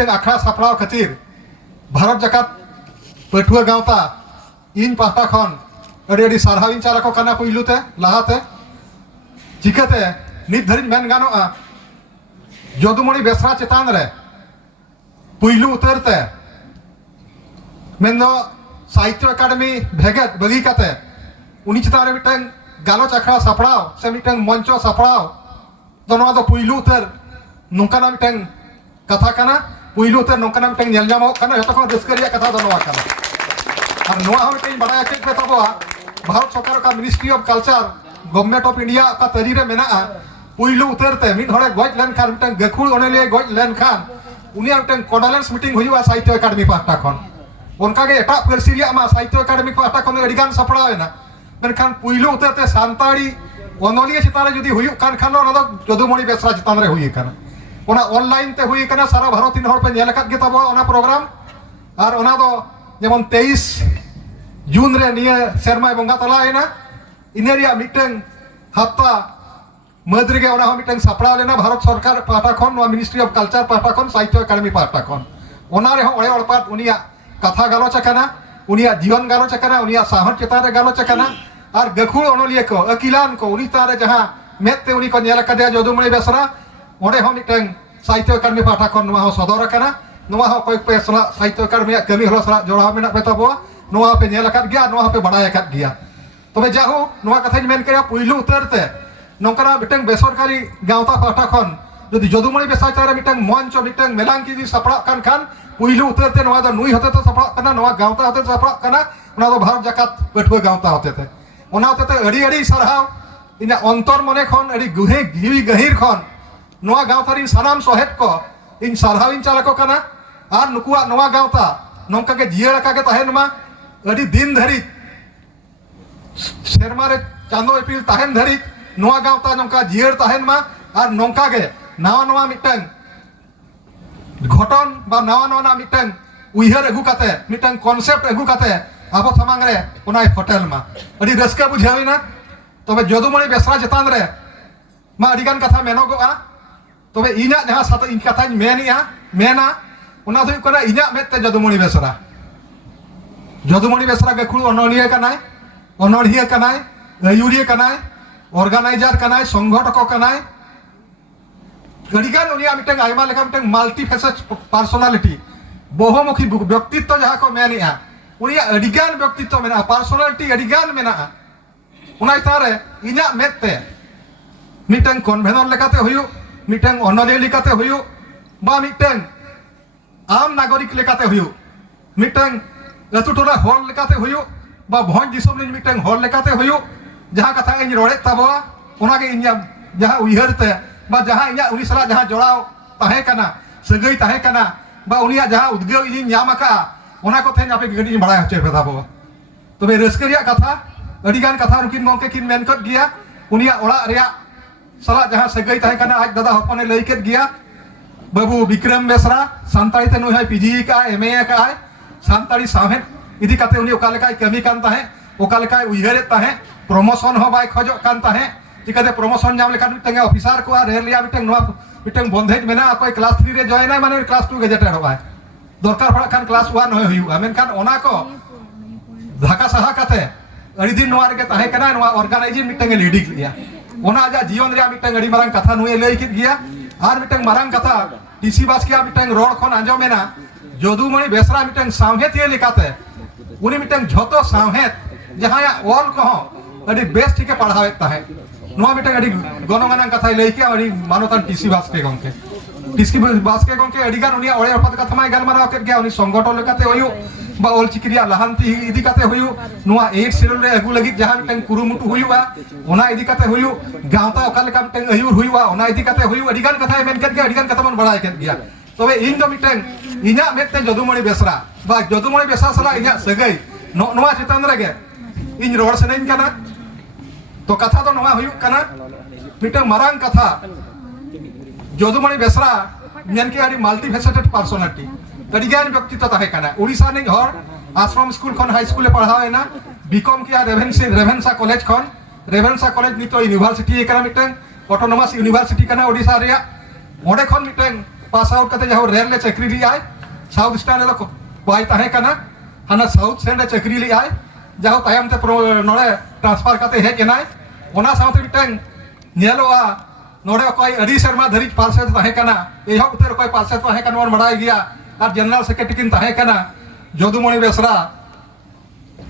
मिट्टे आखड़ा सापड़ा खातिर भारत जाकात पठुआ गावता इन पाहटा खन अड़ी सारहाविन चालाको काना पुइलुते लाहाते चिकाते नित धरिन मेन गानोआ जदुमणि बेसरा चेतान रे पुइलु उतरते मेनो साहित्य अकादमी भेगत बगी काते उनी चितान रे मिट्टे गालोच आखड़ा सापड़ाव से मिट्टे मंचो सापड़ाव तो नोआ दो पुइलु उतर नोंकाना मिट्टे कथा काना पुइलु उतर नोंकाना मिट्टे नेलजामो काना जतो खन रस्करिया कथा दो नोआ काना और नोआ हम मिट्टे बड़ा एक पे तबो भारत सरकार का ministry of culture government of India का तरीरे मेना पुइलु उतरते मिट हड़े गज लेन खान मिट्टे गखुल ओनेलिए गज लेन खान उनिया मिट्टे कोडालेंस मीटिंग हुआ साहित्य अकादमी पाहटा खन उनकागे एटा पार्सिरिया मा साहित्य अकादमी पाहटा खन अडिगान सपड़ावेना मेनखान पुइलु उतरते सानताड़ी ओनोलिया चितान जुदी हुयु कान खान ओना दो जदुमणि बेसरा चितान रे हुई काना ओना ऑनलाइन ते हुई काना सारा भारत इन हर पे नेल कात गे तबो ओना प्रोग्राम और ओना दो जेमन 23 जून रे निया शर्मा बंगा तलाएना इनेरिया मिटन हफ्ता मद्रिगे ओना हो मिटन सपड़ा लेना भारत सरकार पाहटा खन नो मिनिस्ट्री ऑफ कल्चर पाहटा खन साहित्य अकादमी पाहटा खन ओना रे हो ओळे ओळपात उनिया कथा गालोच काना उनिया जीवन गालोच काना उनिया साहन चितान रे गालोच काना और गखुड़ ओनलिया को अकिलान को उनी तारे जहां मेते उनी को नेल कादिया जदुमणि बेसरा ओडे हो मिटन साहित्य अकादमी पाहटा खन नोआ हो सदर काना नोआ हो कोई पे सला साहित्य अकादमी कमी हलो सला जोड़ा मेना पे तबो नोआ पे नेल काद गया नोआ पे बड़ाय काद गया तबे जाहो नोआ कथा मेन करिया पुइलु उतरते नोंकरा मिटन बेसरकारी गावता पाहटा खन जदि जदुमणि बेसरा चारे मिटन मंच मिटन मेलान की सपड़ा कान खान पुइलु उतरते नोआ द नुई होते तो सपड़ा कना नोआ गावता होते सपड़ा कना ओना दो भारत जाकात पठुआ गावता होते थे ओना होते अड़ी अड़ी सरहाव इना अंतर मने खन अड़ी गुहे गिवी गहिर खन नोआ गावतारी सानाम सहेत को इन सरहाविन चालको कना आर नुकुआ नोआ गावता नोंका के जियर का के तहेन मा अड़ी दिन धरी शर्मा रे चांदो एप्रिल तहेन धरी नोआ गावता नोंका जियर तहेन मा आर नोंका के नावा नोआ मिटन घटन बा नावा नोना मिटन उइहर अगु काते मिटन कॉन्सेप्ट अगु काते आबो सामांग रे ओनाय होटल मा अड़ी रस्का बुझाविना तबे जदुमणि बेसरा चेतान रे मा अडिगान कथा मेनोगोआ तबे इना जहां साथ इन कथा मेनिया मेना ओना दो कना इना मेते जदुमणि बेसरा गखुड़ ओनोलिया कनाय ओनोलिया कनाय अयुरिया कनाय ऑर्गेनाइजर कनाय संगठक कनाय अडिगान उनिया मिटन आयमा लेका मिटन मल्टी फेसेट पर्सनालिटी बहुमुखी व्यक्तित्व जहां को मेनिया उनिया अडिगान व्यक्तित्व मेना पर्सनालिटी अडिगान मेना उना तारे इना मेते मिटन कन्वेनर लेकाते हुयु मिटन ओनोलिया लेकाते हुयु बा मिटन आम नागरिक लेकाते हुयु मिटन अतु टोला हॉल लेकाते हुयु बा भोज दिसम नि मिटन हॉल लेकाते हुयु जहां कथा इन रोड़े तबवा ओनागे इन्या जहां उइहरते बा जहां इन्या उनी सला जहां जोड़ाव ताहे कना सगई ताहे कना बा उनिया जहां उद्गव इन न्याम का ओना को थेन आपे गडी बड़ा होचे पे तबवा तबे रस्करिया कथा अडिगान कथा रुकिन गंके किन मेनकत गिया उनिया ओड़ा रिया सला जहां सगई ताहे कना आज दादा हपने लइकेत गिया बाबू विक्रम बेसरा सांताड़ी ते नुई है पीजी का एमए का है सांताड़ी साहेब इदी काते उनी ओका लेकाय कमी कान ताहे ओका लेकाय उइहरे ताहे प्रमोशन हो बाय खजो कान ताहे चिकाते प्रमोशन नाम लेका मिटंग ऑफिसर को रेल लिया मिटंग नोआ मिटंग बंधेज मेना कोई क्लास 3 रे जॉइन है माने क्लास 2 गेजेटेड होबाय दरकार पड़ा खान क्लास 1 होय हुयु आमेन खान ओना को धाका सहा काते अड़ी दिन नोआ रे ताहे कना नोआ ऑर्गेनाइजिंग मिटंग लीडिंग लिया ओना आजा जीवन रे मिटंग अड़ी मारंग कथा नुए लई कित गिया आर मिटंग मारंग कथा टीसी बास के मिटंग रोड खन आंजमेना जदुमणि बेसरा मिटंग सावहेत ये लेकाते उनी मिटंग झोतो सावहेत जहां या ऑल को अड़ी बेस्ट ठीक पढ़ावेत ताहे नोआ मिटंग अड़ी गनगनन कथा लई के अड़ी मानोतन टीसी बास के गंके अड़ीगान उनिया ओळे अपत कथा माय गलमाराव के गया उनी संगठन लेकाते होयु बा ऑल चिक्रिया लहांती इदी काते होयु नोआ एक सिरल रे अगु लगी जहां मिटंग कुरुमुटु होयुआ ओना इदी काते होयु गावता ओका लेका मिटंग अयुर होयुआ ओना इदी काते होयु अड़ीगान कथा मेन के अड़ीगान कथा मन बड़ाय के गया तबे इन दो मिटंग इना मेते जदुमणि बेसरा बा जदुमणि बेसरा सला इना सगई नोआ चितान रेगे इन रोड सनेन कना तो कथा तो नोआ होयु कना मिटंग मारांग कथा जदुमणि बेसरा मेन के अड़ी मल्टी फेसेटेड पर्सनालिटी अड़ीगान व्यक्तित्व ताहे कना ओडिसा नि हर आश्रम स्कूल खन हाई स्कूल पढ़ावेना बीकॉम किया रेवेन्सा कॉलेज नितो यूनिवर्सिटी एकरा मिटंग ऑटोनोमस यूनिवर्सिटी कना ओडिसा रिया ओडे खन मिटंग पास आउट करते जहाँ रेल ले चक्री ली आए साउथ स्टार तो कोई तहे कना हाना साउथ सेंड चक्री ली आए जहाँ तायम ते नोड़े ट्रांसफर करते हेज एनाय ओना साउथ मिटन नेलोआ नोड़े कोई अड़ी शर्मा धरी पालसे तहे कना एहब उतर कोई पालसे तहे कना वन बड़ाई गया और जनरल सेक्रेटरी किन तहे कना जोदुमणि बेसरा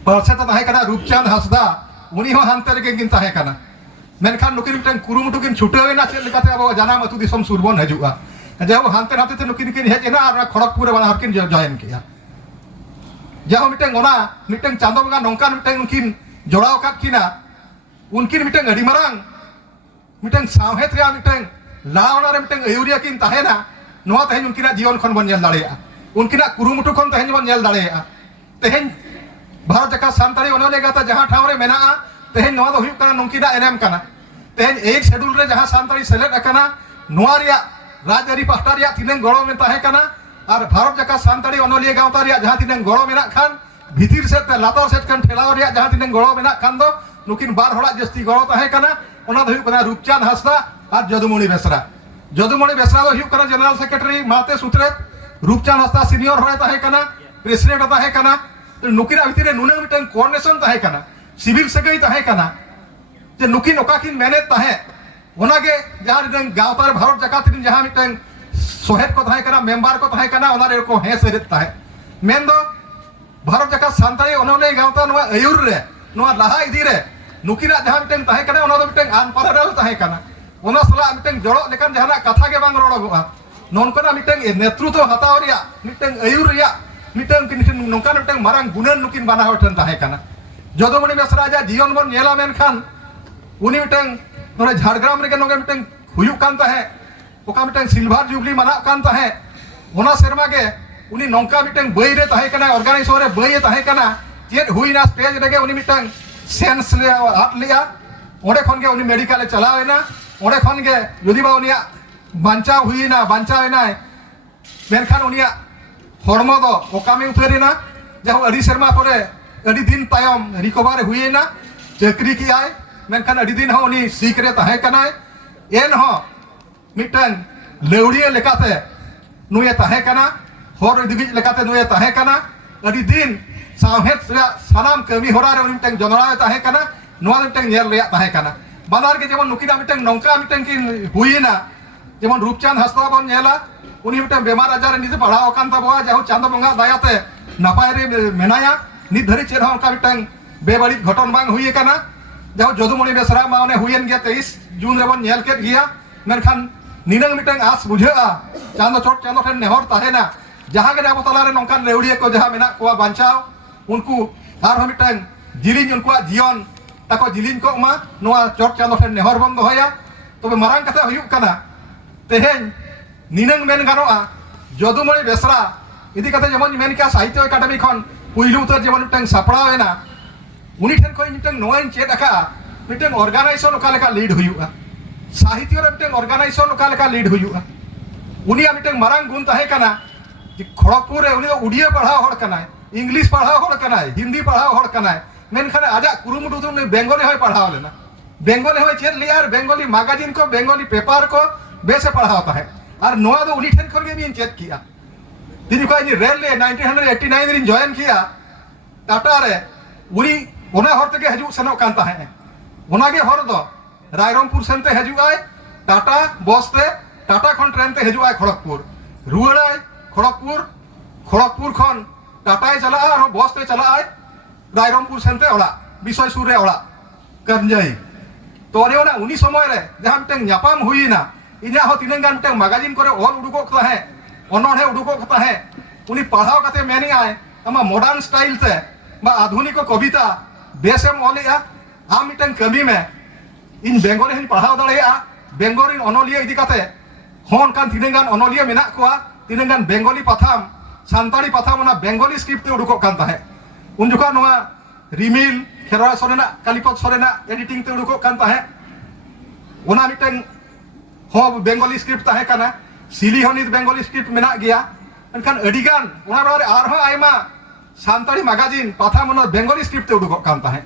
पालसे तहे कना रूपचांद हंसदा उनी हो हानते रे किन तहे कना मेनखान नुकिन मिटन कुरुमुटु किन छुटावेना चेद लेकाते अब जानाम अतु दिसम सुरबन हजुआ जब हानते नाते ते नुकिन किन हेज एना और खड़गपुर बना हरकिन जॉइन किया जहाँ मिटन ओना मिटन चांदो बंगा नोंकान मिटन उनकिन जोड़ाव काट किना उनकिन मिटन अड़ी मरांग मिटन सावहेत रे मिटन लावना रे मिटन अयुरिया किन तहेना नोआ तहेन उनकिना जीवन खन बन नेल दाड़ेया उनकिना कुरुमुटु खन तहेन बन नेल दाड़ेया तहेन भारत जका सानतारी ओनले गाता जहाँ ठाव रे मेना तहेन नोआ दो हुयुग काना नुंकिना एनेम काना तहेन एक शेड्यूल रे जहाँ सानतारी सेलेक्ट अकाना नोआ रिया राजआरी पास्टा रिया तिनंग गड़ो में तहे कना और भारत जका सानतारी ओनलिया गावता रिया जहाँ तिनंग गड़ो मेना खान भीतर से लातार से कन ठेलाव रिया जहाँ तिनंग गड़ो मेना खान दो नुकिन बार हड़ा जस्ती गड़ो तहे कना ओना दो हुयुग कना रूपचांद हंसदा और जदुमणि बेसरा दो हुयुग कना जनरल सेक्रेटरी माते सूत्रे रूपचांद हंसदा सीनियर हड़े तहे कना प्रेसिडेंट तहे कना नुकिन भीतर रे नुना मिटन कोऑर्डिनेशन तहे कना सिविल सगई तहे कना जे नुकिन ओकाकिन मेने तहे ओनागे जहाँ मिटन गावतार भारत जका तिन जहाँ मिटन सोहेद को तहे कना मेंबर को तहे कना ओना रे को हे सेरेत तहे मेन दो भारत जका सानतारी ओनले गावता नोआ अयुर रे नोआ लहा इदी रे नुकिना जहाँ मिटन तहे कना ओना दो मिटन आन पाराडल तहे कना ओना सला मिटन जड़ो लेकान जहाना कथा के बांग रोड़ोगोआ नोनकना मिटन नेतृत्व हताव रिया मिटन अयुर रिया मिटन किन नोंकान मिटन मारांग गुणन नुकिन बानाव ठन तहे कना जदुमणि बेसरा जा जीवन बन नेला मेनखान उनी मिटन नोरे झारग्राम रे नोगे मिटन हुयुग कान तहे ओका मिटन सिल्वर जुबली मना कान तहे ओना सेरमा के उनी नोंका मिटन बई रे तहे कना ऑर्गेनाइजेशन रे बई तहे कना चेद हुईना स्टेज रे उनी मिटन सेंस ले हाथ लिया ओडे खन के उनी मेडिकल चलावेना ओडे खन के यदि बा उनिया बांचाव हुईना बांचावेना मेनखान उनिया हड़मो दो ओकामे उतरेना जहाँ अड़ी शर्मा परे अड़ी दिन तायम रिकवर हुईना चक्री की आए मेनखान अड़ी दिन हो उनी सीख रे तहे कना एन हो मिटन लेवड़िया लेकाते नुए तहे कना हर इदिगिज लेकाते नुए तहे कना अड़ी दिन साहेत सानाम कमी होरा रे उनी मिटन जनरा तहे कना नोआ मिटन नेल रे तहे कना बानार के जेमन नुकिना मिटन नौका मिटन की हुईना जेमन रूपचांद हंसदा बन नेला उनी मिटन बेमार आजार निजे पढ़ाव कान ताबोआ जहाँ चांद बंगा दायाते नपाय रे मेनाया नित धरी चेद हों का मिटन बेबाड़ी घटन बांग हुई कना जहाँ जदुमणि बेसरा मा उन्हें हुईन गया 23 जून रे बन नेल केद गया मेनखान निनंग मिटन आस बुझेगा चांदो चोट चांदो ठेन नेहर तहेना जहाँ के अब तलारे नौकान रेवड़िया को जहाँ मेना को बांचाव उनको आर मिटन जिलिन उनको जीवन ताको जिलिन को मा नोआ चोट चांदो ठेन नेहर बन दोया तबे मारांग कथा हुयुग कना तेहेन निनंग मेन गानोआ जदुमणि बेसरा इदी कथे जेमन मेन क्या साहित्य एकाडेमी खन पुइलु उतर जेमन मिटन सापड़ावेना उनी ठेन कोई मिटन नोइन चेद अका मिटन ऑर्गेनाइजेशन ओका लेका लीड हुयुआ साहित्य रे मिटन ऑर्गेनाइजेशन ओका लेका लीड हुयुआ उनिया मिटन मारांग गुण तहे कना कि खड़गपुर रे उनी दो उड़िया पढ़ाव हड़ कनाय इंग्लिश पढ़ाव हड़ कनाय हिंदी पढ़ाव हड़ कनाय मेनखान आजा कुरुमुटु तो बेंगली होय पढ़ाव लेना बेंगली होय चेद लिया बेंगली मैगजीन को बेंगली पेपर को बेसे पढ़ाव तहे और नोआ दो उनी ठेन खन के बिन चेद किया तिनी को जी रेल ले 1989 रे जॉइन किया टाटा रे उनी ओना हर तके हजु सनो कान तहे ओना गे हर दो रायरंगपुर सेनते हजु आय टाटा बस ते टाटा खन ट्रेन ते हजु आय खड़गपुर रुआड़ाय खड़गपुर खन टाटा चला और बस ते चला आय रायरंगपुर सेनते ओड़ा विषय सुर रे ओड़ा कंजई तो रे ओना उनी समय रे जहां मिटन न्यापाम हुईना इना हो तिनंग गान मिटन मैगजीन करे ऑल उडुको तहे अनोढ़े उडुको तहे उनी पढ़ाव कते मेनी आय आमा मॉडर्न स्टाइल ते बा आधुनिक कविता बेसम ओलिया आम मिटन कमी में इन बेंगली हन पढ़ाव दाड़ेया बेंगली अनलिया इदी कते होन कान तिनंग गान अनलिया मेना कोआ तिनंग गान बेंगली पाथाम सानताड़ी पाथाम ओना बेंगली स्क्रिप्ट ते उडुको कान तहे उन जुका नोआ रिमिल खेरवा सोरेना कालीपत सोरेना एडिटिंग ते उडुको कान तहे ओना मिटन हो बेंगली स्क्रिप्ट तहे कना सिली होनित बेंगली स्क्रिप्ट मेना गया एनखान अडिगान ओना बारे आरहो आयमा सानताड़ी मैगजीन पाथा मन बेंगली स्क्रिप्ट ते उडुको कान तहे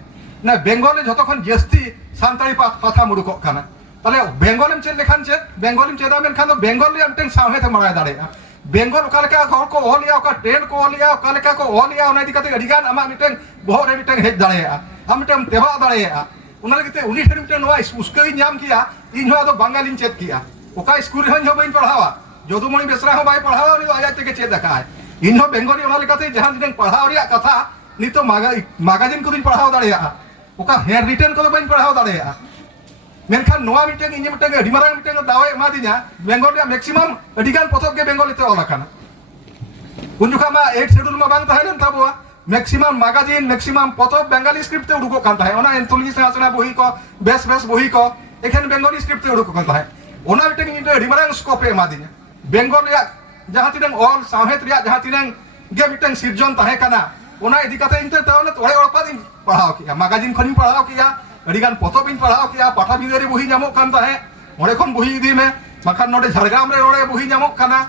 ना बेंगली जतो खन जस्ती सानताड़ी पाथा उडुको काना ताले बेंगल में चेद लेखान चेद बेंगल में चेदा मेनखान तो बेंगल रे मिटन साहेत बड़ा दाड़ेगा बेंगल ओकालेका हर को ओलिया ओका ट्रेन को ओलिया ओकालेका को ओलिया ओना दिकाते अडिगान आमा मिटन बहर रे मिटन हेज दाड़ेगा आम मिटन तेवा दाड़ेगा उना लगते उनी ठेन मिटन नोआ उसकई नाम किया इन हो तो बंगाली चेद किया ओका स्कूल हन हो बइन पढ़ावा जोदुमणि बेसरा हो बाय पढ़ावा उनी आजा तेके चेद दका है इन हो बेंगली ओना लगते जहां दिन पढ़ाव रिया कथा नितो मैगजीन को दिन पढ़ाव दाड़ेगा ओका हैंड रिटन को बइन पढ़ाव दाड़ेगा मेनखान नोआ मिटन इन मिटन अडी मारांग मिटन दावे एमा दिया बेंगल रे मैक्सिमम अडिगान पथक के बेंगल ते ओलाकाना उन जुखा मा 8 शेड्यूल मा बांग ताहेन ताबोआ मैक्सिमम मैगजीन मैक्सिमम पथक बेंगली स्क्रिप्ट ते उडुको कान ताहे ओना एंथोलॉजी सेना बही को बेस बही को एखन बेंगली स्क्रिप्ट ते उडुको कान ताहे ओना मिटन इन अडी मारांग स्कोप एमा दिया बेंगल रे जहां तिनंग ऑल साहेत रे जहां तिनंग गे मिटन सिरजन ताहे काना ओना इदी कथा इनते तावले तोड़े ओळपा दिन पढ़ाव किया मैगजीन खनि पढ़ाव किया अडिगान पथब इन पढ़ाव किया पाठा बिदारी बही नामो कान ताहे ओडे खन बही इदी में माखान नोडे झारग्राम रे ओडे बही नामो काना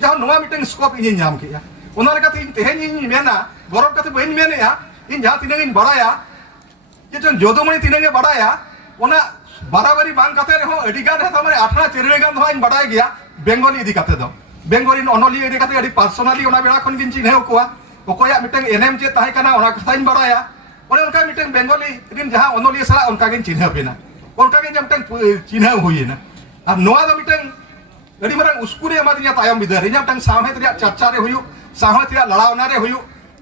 जहां नोआ मिटन स्कोप इन नाम किया ओना लेकाते इन तेहेन इन मेना गौरव कते बइन मेनेया इन जहां तिनंग इन बड़ाया जे जन जोदुमणि तिनंगे बड़ाया ओना बराबरी बांग कते रे हो अडिगान हे तमारे 18 चेरे गान हो इन बड़ाय गया बेंगली इदी कते दो बेंगली अनोली इदी कते अडी पर्सनली ओना बेड़ा खन गिन चिन्ह कोआ ओकोया मिटन एनएम चे ताहे काना ओना कथा इन बड़ाया ओने उनका मिटन बेंगली दिन जहां अनोली सला उनका गिन चिन्ह पेना उनका गिन मिटन चिन्ह हुईना अब नोआ दो मिटन अडी मारंग उसकुरे एमा दिया तायम बिदर इना मिटन साहेत रे चर्चा रे हुयु साहेत रे लड़ावना रे हुयु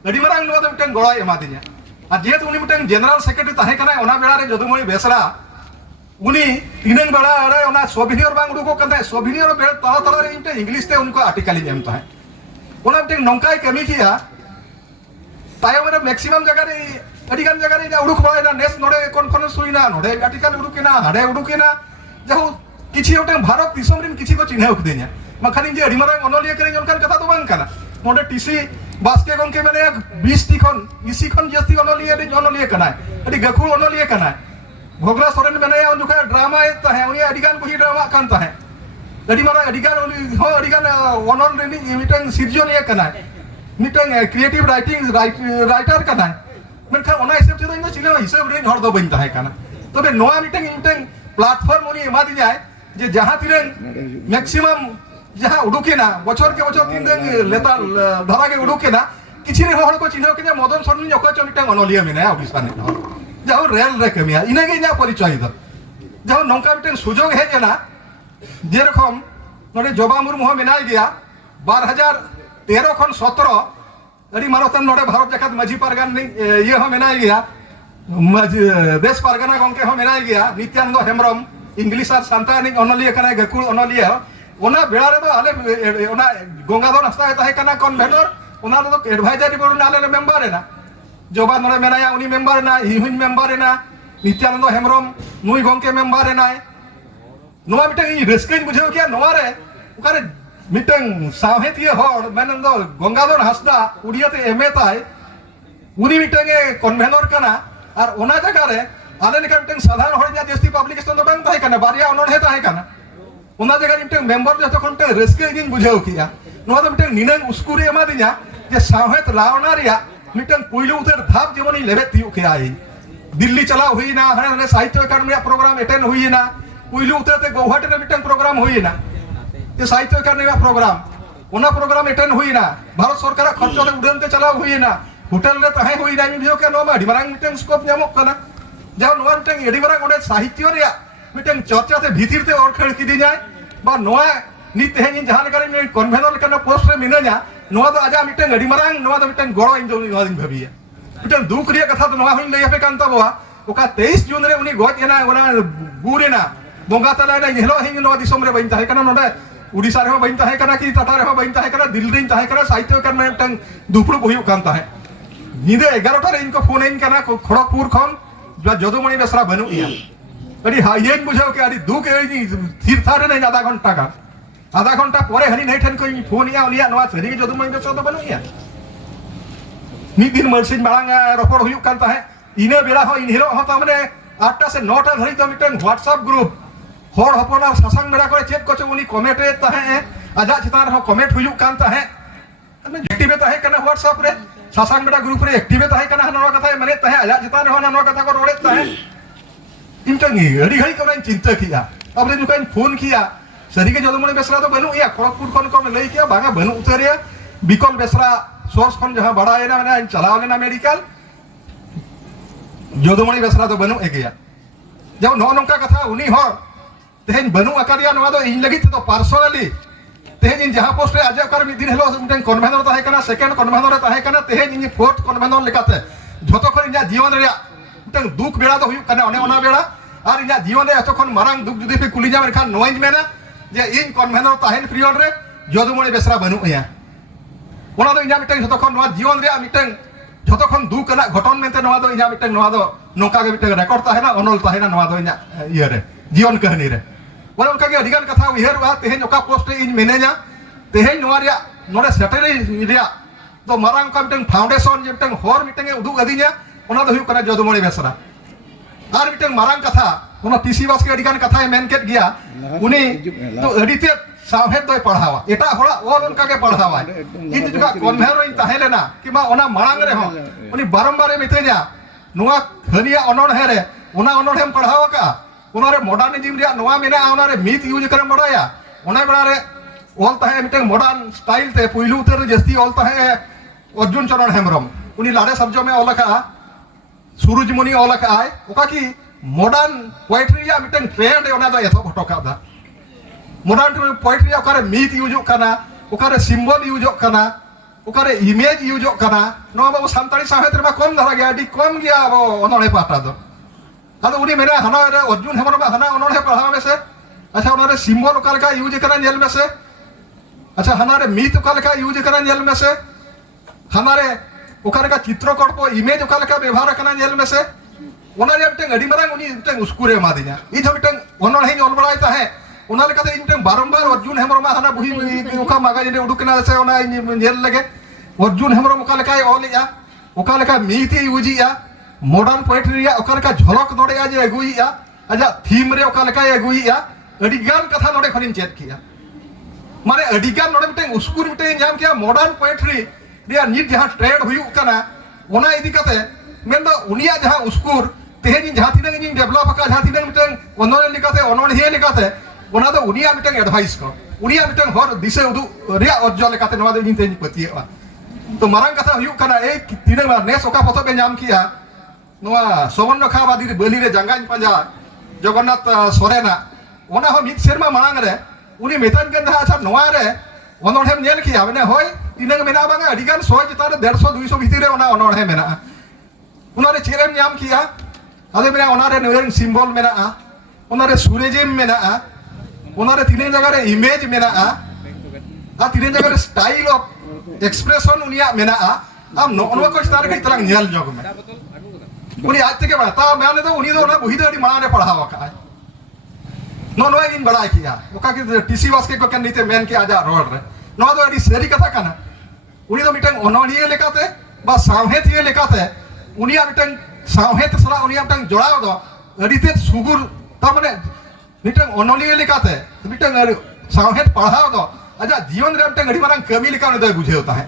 अडी मारंग नोआ दो मिटन गड़ाय एमा दिया आ जेत उनी मिटन जनरल सेक्रेटरी ताहे काना ओना बेड़ा रे जोदुमणि बेसरा उनी तीनंग बेड़ा रे ओना सोभिनियर बांग उडुको कंता सोभिनियर बेड़ा तला तला रे इनते इंग्लिश ते उनको आर्टिकल एम ताहे ओना मिटन नंकाय कमी किया तायम रे मैक्सिमम जगह रे अडिगान जगह रे उडुक बड़ा नेस नोडे कॉन्फ्रेंस हुईना नोडे आर्टिकल उडुकेना हाडे उडुकेना जहो किछि ओटे भारत दिसम रिन किछि को चिन्ह उकदे냐 मखानी जे अडी मारांग अनलिया करे जनकान कथा तो बांग काना नोडे टीसी बास्के गंके माने 20 टी खन 20 खन जस्ती अनलिया रे अनलिया काना अडी गखु अनलिया काना भोगला सोरेन माने उन जुका ड्रामा ताहे उनी अडिगान बही ड्रामा कान ताहे अडी मारांग अडिगान उनी हो अडिगान अनल रे मिटन सिरजन ये काना मिटन क्रिएटिव राइटिंग राइटर काना मेनखान ओना हिसाब से इन चिन्ह हिसाब रे हर दो बइन ताहे काना तबे नोआ मिटन मिटन प्लेटफॉर्म उनी एमा दी जाय जे जहां तिरेन मैक्सिमम जहां उडुकेना बछर के बछर तीन दिन लेता धरा के उडुकेना किछि रे हर को चिन्ह के मदन सरनी जको च मिटन अनलिया मेना ऑफिस पाने जहां रेल रे कमिया इना के इना परिचय द जहां नंका मिटन सुजोग हे जना जे रकम नोडे जोबा मुर्मु हो मेनाय गया 2013 खन 17 अड़ी मारतन नोडे भारत जकात माझी पारगान ये हो मेनाय गया देश पारगाना गंके हो मेनाय गया नित्यानंद हेमरम इंग्लिश और सांतानी अनलिया कना गकुल अनलिया ओना बेड़ा रे तो आले ओना गंगाधर हस्ता ताहे कना कन्वेनर ओना तो एडवाइजरी बोर्ड ना आले मेंबर ना जोबा नोडे मेनाया उनी मेंबर ना हिहुन मेंबर ना नित्यानंद हेमरम नुई गंके मेंबर ना नोआ मिटन रेस्किन बुझो किया नोआ रे ओकारे मिटन साहेतिया हर मेनन दो गंगाधर हस्ता उड़ियाते एमए ताय उनी मिटन कन्वेनर कना और ओना जगह रे आले निका मिटन साधारण हर जा जस्ती पब्लिकेशन तो बांग ताहे कना बारिया अनोडे ताहे कना ओना जगह मिटन मेंबर जतो खनते रेस्किन बुझो किया नोआ तो मिटन निनंग उसकुरे एमा दिया जे साहेत लावना रिया मिटन पुइलु उतर धाप जेमोनी लेबे तियु किया दिल्ली चला हुई ना हने साहित्य अकादमी प्रोग्राम अटेंड हुई ना पुइलु उतर ते गुवाहाटी रे मिटन प्रोग्राम हुई ना ते साहित्य अकादमी प्रोग्राम ओना प्रोग्राम अटेंड हुई ना भारत सरकार खर्च ते उड़न ते चला हुई ना होटल रे ताहे हुई ना बियो के नो मा डिमारांग मिटन स्कोप ᱧᱟᱢᱚᱜ कना जाओ नोआ मिटन एडिमारांग ओडे साहित्य रे मिटन चर्चा ते भीतिर ते और खेल किदी जाय बा नोआ नि तेहेन जहां लेकर में कन्वेनर कना पोस्ट रे मिनाया नोआ तो आजा मिटन एडिमारांग नोआ तो मिटन गड़ो इन नोआ दिन भाबिया मिटन दुख रिया कथा तो नोआ हुन लई पे कांता बवा ओका 23 जून रे उनी गज एना ओना गुरेना बोंगा तला ना हेलो हिन नोआ दिसम रे बइन ताहे कना नोडे उड़ीसा रे बइन ताहे कना कि टाटा रे बइन ताहे कना दिल्ली रे ताहे कना साहित्य कर में मिटन दुपड़ बहियो कान ताहे निदे 11 टा रे इनको फोन इन कना खड़गपुर खन जोदुमणि बेसरा बनु इया अडी हाइयन बुझाओ के अडी दुख ए तीर्था रे नहीं आधा घंटा परे हनी नहीं ठन कोई फोन या उनिया नोआ सरी के जोदुमणि बेसरा तो बनु इया नि दिन मलसिन बांग रपड़ हुयु कान ताहे इने बेला हो इन हिरो हो तामने 8 टा से 9 टा धरी तो मिटन व्हाट्सएप ग्रुप हर हपना सासांग बेड़ा करे चेक को उनी कमेंट ताहे आजा चितान हो कमेंट हुयु कान ताहे एक्टिव ताहे कना व्हाट्सएप रे सासांग बेड़ा ग्रुप रे एक्टिव ताहे कना नवा कथा माने ताहे आजा चितान हो नवा कथा को रोड़े ताहे इनटंगी अड़ी घड़ी को चिंता किया अब रे जुकाइन फोन किया सरी के जदुमणि बेसरा तो बनू या खड़गपुर खन को लई किया बांगा बनू उतरिया बिकल बेसरा सोर्स खन जहां बड़ा है ना चलाव लेना मेडिकल जदुमणि बेसरा तो बनू एगिया जब नो नंका कथा उनी हो तेहन बनू अकारिया नवा तो इन लगित तो पर्सनली तेहन इन जहां पोस्ट रे आजा कर दिन हेलो मिटन कन्वेनर ताहे कना सेकंड कन्वेनर ताहे कना तेहन इन फोर्थ कन्वेनर लेकाते झतो खन इना जीवन रे मिटन दुख बेड़ा तो हुयु कना ओने ओना बेड़ा और इना जीवन रे एतो खन मारंग दुख जुदी पे कुली जा मेखान नोइज मेना जे इन कन्वेनर ताहेन पीरियड रे जदुमणि बेसरा बनू या ओना दो इना मिटन झतो खन नवा जीवन रे मिटन झतो खन दुख कना घटन मेनते नवा दो इना मिटन नवा दो नोका के मिटन रेकॉर्ड ताहेना अनल ताहेना नवा दो इना इया रे जीवन कहानी रे वन उनका के अधिकार कथा उहर बा तेहेन ओका पोस्ट इन मेनेजा तेहेन नवा रिया नोरे सेटरी रिया तो मारंग का मिटन फाउंडेशन जे मिटन होर मिटन ए उदुग अदिया ओना दो हुयु कना जदुमणि बेसरा और मिटन मारंग कथा ओना टीसी बास के अधिकार कथा मेन केट गया उनी तो अडिते साहेब दोय पढ़ावा एटा होड़ा और उनका के पढ़ावा इन जुगा कन्वेनर इन ताहे लेना कि मा ओना मारंग रे हो उनी बारंबार मितेजा नुवा खनिया अनोन हेरे ओना अनोन हेम पढ़ावा का उनारे मॉडर्निज्म रे नोवा मेना उनारे मीत यूज करम बड़ाया ओना बेड़ा रे ऑल ताहे मिटन मॉडर्न स्टाइल ते पुइलु उतर जस्ती ऑल ताहे अर्जुन चरण हेमरम उनी लाडे सब्जो में ऑल का सूरजमुनि ऑल का आय ओका की मॉडर्न पोएट्री या मिटन ट्रेंड ओना दा एथो भटका दा मॉडर्न पोएट्री ओकारे मीत यूज कना ओकारे सिंबल यूज कना ओकारे इमेज यूज कना नोवा बाबू सानताड़ी साहित्य रे कम धरा गया डी कम गया अब ओनोने पाटा दो अद उनी मेरा हना अर्जुन हेमरम हना उन्होंने पढ़ा में से अच्छा उन्होंने सिंबल ओका लेका यूज करा जेल में से अच्छा हनारे मीत ओका लेका यूज करा जेल में से हनारे ओका लेका चित्रकल्प इमेज ओका लेका व्यवहार करा जेल में से ओनारे मिटन अडी मारांग उनी मिटन उसकुरे मादिया इ जो मिटन ओनोन हेन ऑल बड़ाय ताहे ओना लेका ते मिटन बारंबार अर्जुन हेमरम हना बुही ओका मागा जे उडुकना से ओना जेल लगे अर्जुन हेमरम ओका लेका ऑलिया ओका लेका मीत यूजिया मॉडर्न पोएट्री ओका लेका झलक नोडे जे अगुइया आजा थीम रे ओका लेका अगुइया अडिगान कथा नोडे खनिन चेक किया माने अडिगान नोडे मिटन उसकुर मिटन जाम किया मॉडर्न पोएट्री रिया निट जहां ट्रेड हुयु कना ओना इदी कते मेन दो उनिया जहां उसकुर तेहेन जहां तिनंग इन डेवलप का जहां तिनंग मिटन ओनोन लिकाते ओनोन हे लिकाते ओना दो उनिया मिटन एडवाइस को उनिया मिटन हर दिसे उदु रिया अज्जो लेकाते नवा दो इन तेन पतिया तो मारंग कथा हुयु कना ए तिनंग नेस ओका पतो बे जाम किया नोआ सोवन्न खाबादी रे बली रे जंगाइन पंजा जगन्नाथ सोरेना ओना हो मित सेरमा मांग रे उनी मेतान के दा अच्छा नोआ रे ओनोढेम नेल किया माने होय तिनंग मेना बांगा अडिगान सोय जितारे 150 200 भीतर ओना ओनोढे मेना उनारे चेरेम नाम किया अदे मेना ओनारे नेरन सिंबल मेना ओनारे सुरेजिम मेना ओनारे तीन जगह रे इमेज मेना आ तीन जगह रे स्टाइल ऑफ एक्सप्रेशन उनिया मेना आ नोनवा को स्टार के तलंग नेल जग में उनी आज तक बड़ा ता मैंने तो उनी तो ना बुही तो माने पढ़ावा का नो नो इन बड़ा किया ओका के टीसी वास के को कन नीते मेन के आजा रोड रे नो तो अडी सरी कथा कना उनी तो मिटन ओनोनिए लेकाते बा सावहेत ये लेकाते उनिया मिटन सावहेत सला उनिया मिटन जोड़ाव दो अडीते सुगुर ता माने मिटन ओनोनिए लेकाते मिटन सावहेत पढ़ाव दो आजा जीवन रे मिटन अडी मारंग कमी लेका ने दो बुझे होता है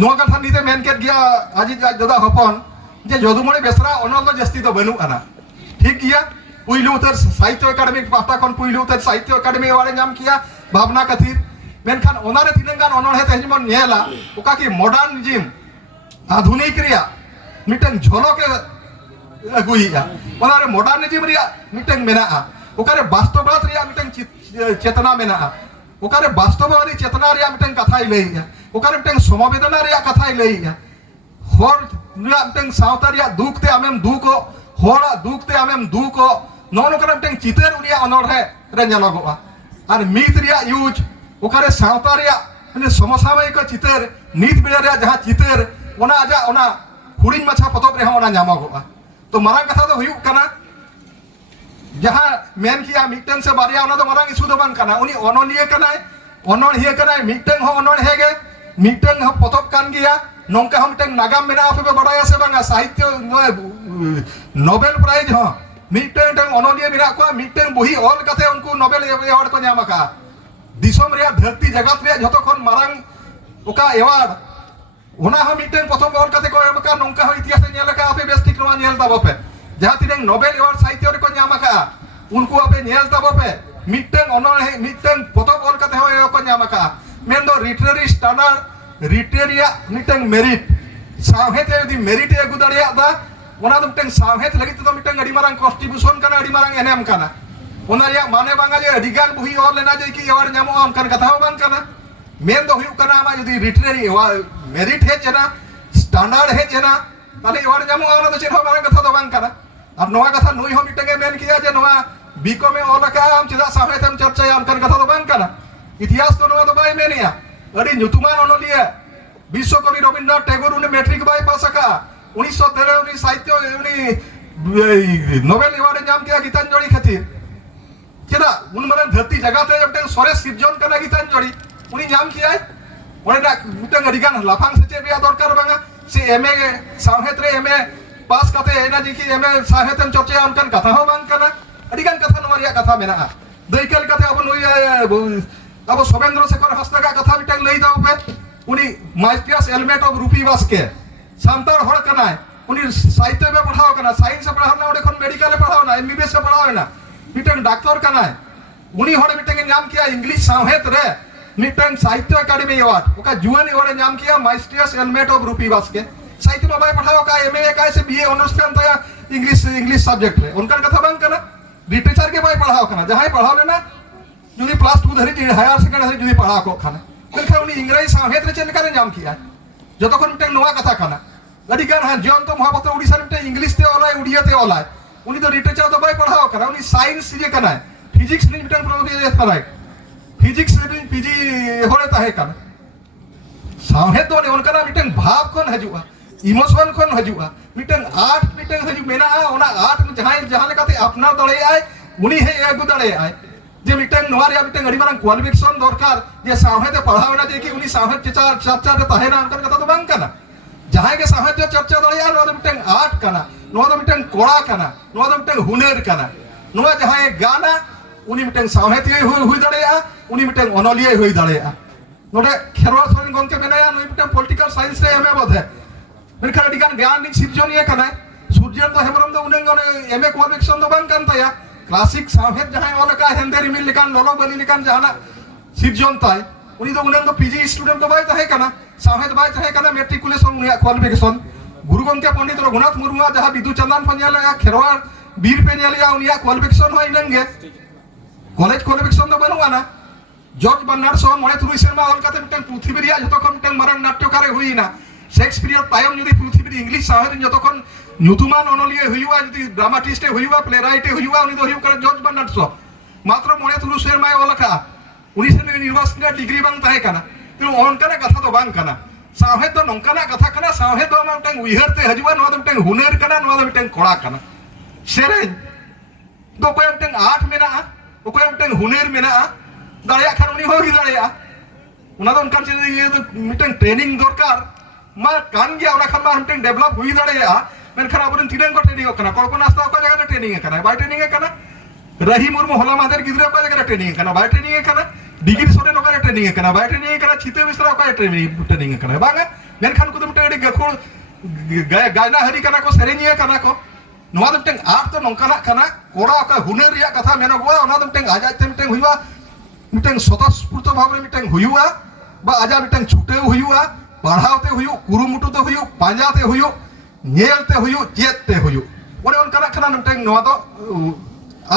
नो कथा नीते मेन के गया आज दादा हपन जे जदुमणि बेसरा ओनल दो जस्ती तो बनू आना ठीक किया पुइलु उतर साहित्य अकादमी पाटा कोन पुइलु उतर साहित्य अकादमी वाले नाम किया भावना कथीर मेनखान ओनारे तिनंगान ओनोढे तेजमन नेला ओका की मॉडर्निज्म आधुनिक रिया मिटन झलक अगुइया ओनारे मॉडर्निज्म रिया मिटन मेना ओकारे वास्तववाद रिया मिटन चेतना मेना ओकारे वास्तववादी चेतना रिया मिटन कथाई लईया ओकारे मिटन समवेदना रिया कथाई लईया होर मिटन सावता रिया दुख ते आमेम दुखो होड़ा दुख ते आमेम दुखो नोनो करे मिटन चितर उनिया ओनोढे रे नेलगोआ और मीत रिया यूज ओकारे सावता रिया माने समसामयिक चितर नीत बेड़ा रिया जहां चितर ओना आजा ओना हुडिन माछा पतब रे ओना नामगोआ तो मारांग कथा दो हुयु कना जहां मेन किया मिटन से बारिया ओना दो मारांग इशू दो बान कना उनी ओनोनिए कनाय ओनोनिए कनाय मिटन हो ओनोन हेगे मिटन हो पतब कान गिया नोंका हम मिटन नागाम मेना आपे बड़ाया से बांगा साहित्य नोबेल प्राइज हो मिटन टन ओनोनिए मेना को मिटन बही ऑल कथे उनको नोबेल अवार्ड को नाम का दिसम रे धरती जगत रे जतो खन मारंग ओका अवार्ड ओना हम मिटन प्रथम ऑल कथे को एमका नोंका हो इतिहास नेल का आपे बेस ठीक नवा नेल तब पे जहां तिने नोबेल अवार्ड साहित्य रे को नाम का उनको आपे नेल तबो पे मिटन ओनोहे मिटन पोतब ऑल कते होय को न्यामका मेन दो लिटरेरी स्टैंडर्ड रिटेरिया मिटन मेरिट साहेत यदि मेरिट ए गुदरिया दा ओना दो मिटन साहेत लगी तो मिटन अडी मारंग कॉन्स्टिट्यूशन कना अडी मारंग एनएम कना ओना या माने बांगा जे अडिगान बुही और लेना जे कि और न्यामो अनकन कथा हो बांग कना मेन दो हुयु कना मा यदि लिटरेरी मेरिट है जना स्टैंडर्ड है जना ताले और न्यामो ओना दो चेन हो मारंग कथा दो बांग कना और नोआ कथा नुई हो मिटन मेन किया जे नोआ बीको में ओला का हम चेदा साहेत हम चर्चा या अनकन कथा दो बांग कना इतिहास तो नोआ दो बाय मेनिया अडी न्युतुमान ओनलिया विश्व कवि रविन्द्रनाथ टैगोर उन्हें मैट्रिक बाय पास का 1913 उन्हें साहित्य उन्हें नोबेल अवार्ड नाम किया गीतांजलि खातिर चेदा उन मरे धरती जगते जब सरे सिर्जन करना गीतांजलि उन्हें नाम किया ओने ना मिटन अडिगान लाफांग सेचे रिया दरकार बांगा से एमए साहेत रे एमए पास कते एना जी की एमए साहेत हम चर्चा अनकन कथा हो बांग कना अडिगान कथा नोरिया कथा मेना दैकल कथे अब नुई अब सोमेंद्र शेखर हस्ता का कथा मिटन लई दाव पे उनी मास्टर्स एलिमेंट ऑफ रूपी बास्के सांतार हड़ कनाय उनी साहित्य में पढ़ाओ कना साइंस से पढ़ाओ ना ओडे मेडिकल में पढ़ाओ ना एमबीबीएस से पढ़ाओ ना मिटन डॉक्टर कनाय उनी हड़ मिटन नाम किया इंग्लिश साहेत रे मिटन साहित्य अकादमी अवार्ड ओका जुएन अवार्ड नाम किया मास्टर्स एलिमेंट ऑफ रूपी बास्के साहित्य में बाय पढ़ाओ का एमए का से बीए अनुष्ठान तया इंग्लिश सब्जेक्ट रे उनका कथा बांग कना लिटरेचर के बाय पढ़ाओ कना जहां पढ़ाओ लेना जुदी प्लस 2 धरि हायर सेकेंडरी जुदी पढ़ा को खाना मेनखान उनी इंग्रेजी साहेत रे चेन काने नाम किया जतखन मिटन नोआ कथा खाना अडी गान हां जयंत महापात्र उड़ीसा मिटन इंग्लिश ते ओलाय उड़िया ते ओलाय उनी तो लिटरेचर तो बाय पढ़ाओ कना उनी साइंस ये कना फिजिक्स नि मिटन प्रोग्राम ये कराय फिजिक्स नि पीजी होले ताहे कना साहेत तो ने उनका मिटन भाव कोन हजुआ इमोशन कोन हजुआ मिटन आर्ट मिटन हजु मेना ओना आर्ट जहां लेकाते अपना दड़े आय उनी हे एगु दड़े आय जे मिटन नोरिया मिटन अडी मारंग क्वालिफिकेशन दरकार जे साहेत पढ़ाओ ना जे कि उनी साहेत चर्चा रे ताहे ना अनकन कथा तो बांग कना जहां के साहेत चर्चा दड़े आ नो मिटन आर्ट कना नो मिटन कोड़ा कना नो मिटन हुनर कना नो जहां गाना उनी मिटन साहेत हुई दड़े आ उनी मिटन ओनलिया हुई दड़े आ नोडे खेरवा सोरेन गंके मेनाया नो मिटन पॉलिटिकल साइंस रे एमए बधे मेनखान अडी गान ज्ञान नि सिर्जन ये कना सूर्यन तो हेमरम दो उनेंग एमए क्वालिफिकेशन दो बांग कन तया क्लासिक साहेत जहां ओला का हेंदे रिमिल लेकान लोलो बलि लेकान जहाना सिर्जन ताय उनी तो उनेंग तो पीजी स्टूडेंट तो बाय ताहे कना साहेत बाय ताहे कना मैट्रिकुलेशन उनी क्वालिफिकेशन गुरु गंके पंडित रघुनाथ मुर्मू जहां बिदु चंदन फन्याला खेरवा बीर पे नेलिया उनी क्वालिफिकेशन होय नंगे कॉलेज क्वालिफिकेशन तो बनुआ ना जॉर्ज बर्नार्ड सो मने तुरुई शर्मा ऑल काते मिटन पृथ्वी रिया जतखन मिटन मारन नाट्यकार हुईना शेक्सपियर तायम जदि पृथ्वी इंग्लिश साहेत जतखन न्यूतुमान ओनलिया हुईवा जदि ड्रामाटिस्ट हुईवा प्लेराइट हुईवा उनी दो हुई करे जॉर्ज बर्नार्ड सो मात्र मने तुरुई शर्मा ओलका उनी से यूनिवर्सिटी डिग्री बांग ताहे कना तो ओनकाना कथा तो बांग कना साहेत तो नोंकाना कथा कना साहेत तो मिटन उइहरते हजुवा नो मिटन हुनर कना नो मिटन कोड़ा कना सेरेन तो कोय मिटन आर्ट मेना ओकोय मिटन हुनर मेना दाया खान उनी हो ही दाया उना तो उनका मिटन ट्रेनिंग दरकार मा कान गया उना खान मा मिटन डेवलप हुई दाया मेनखान आबोरन तिनांग को ट्रेनिंग कना कल्पना आस्था को जगह ट्रेनिंग कना बाय ट्रेनिंग कना रही मुर्मू होला मादर गिदरे को जगह ट्रेनिंग कना बाय ट्रेनिंग कना डिग्री सोरे नो का ट्रेनिंग कना बाय ट्रेनिंग कना छिते मिश्रा को ट्रेनिंग कना बांगा मेनखान को मिटन एडी गखोल गायना हरी कना को सेरेनिया कना को नोआ मिटन आर्ट तो नोंकाना कना कोड़ा का हुनर रिया कथा मेनगवा ओना मिटन आजाते मिटन हुईवा मिटन स्वतःस्फूर्त भाव रे मिटन हुईवा बा आजा मिटन छुटे हुईवा पढ़ावते हुई कुरुमुटुते हुई पांजाते हुई नेलते हुई चेतते हुई ओने उनकाना खाना मिटन नोआ दो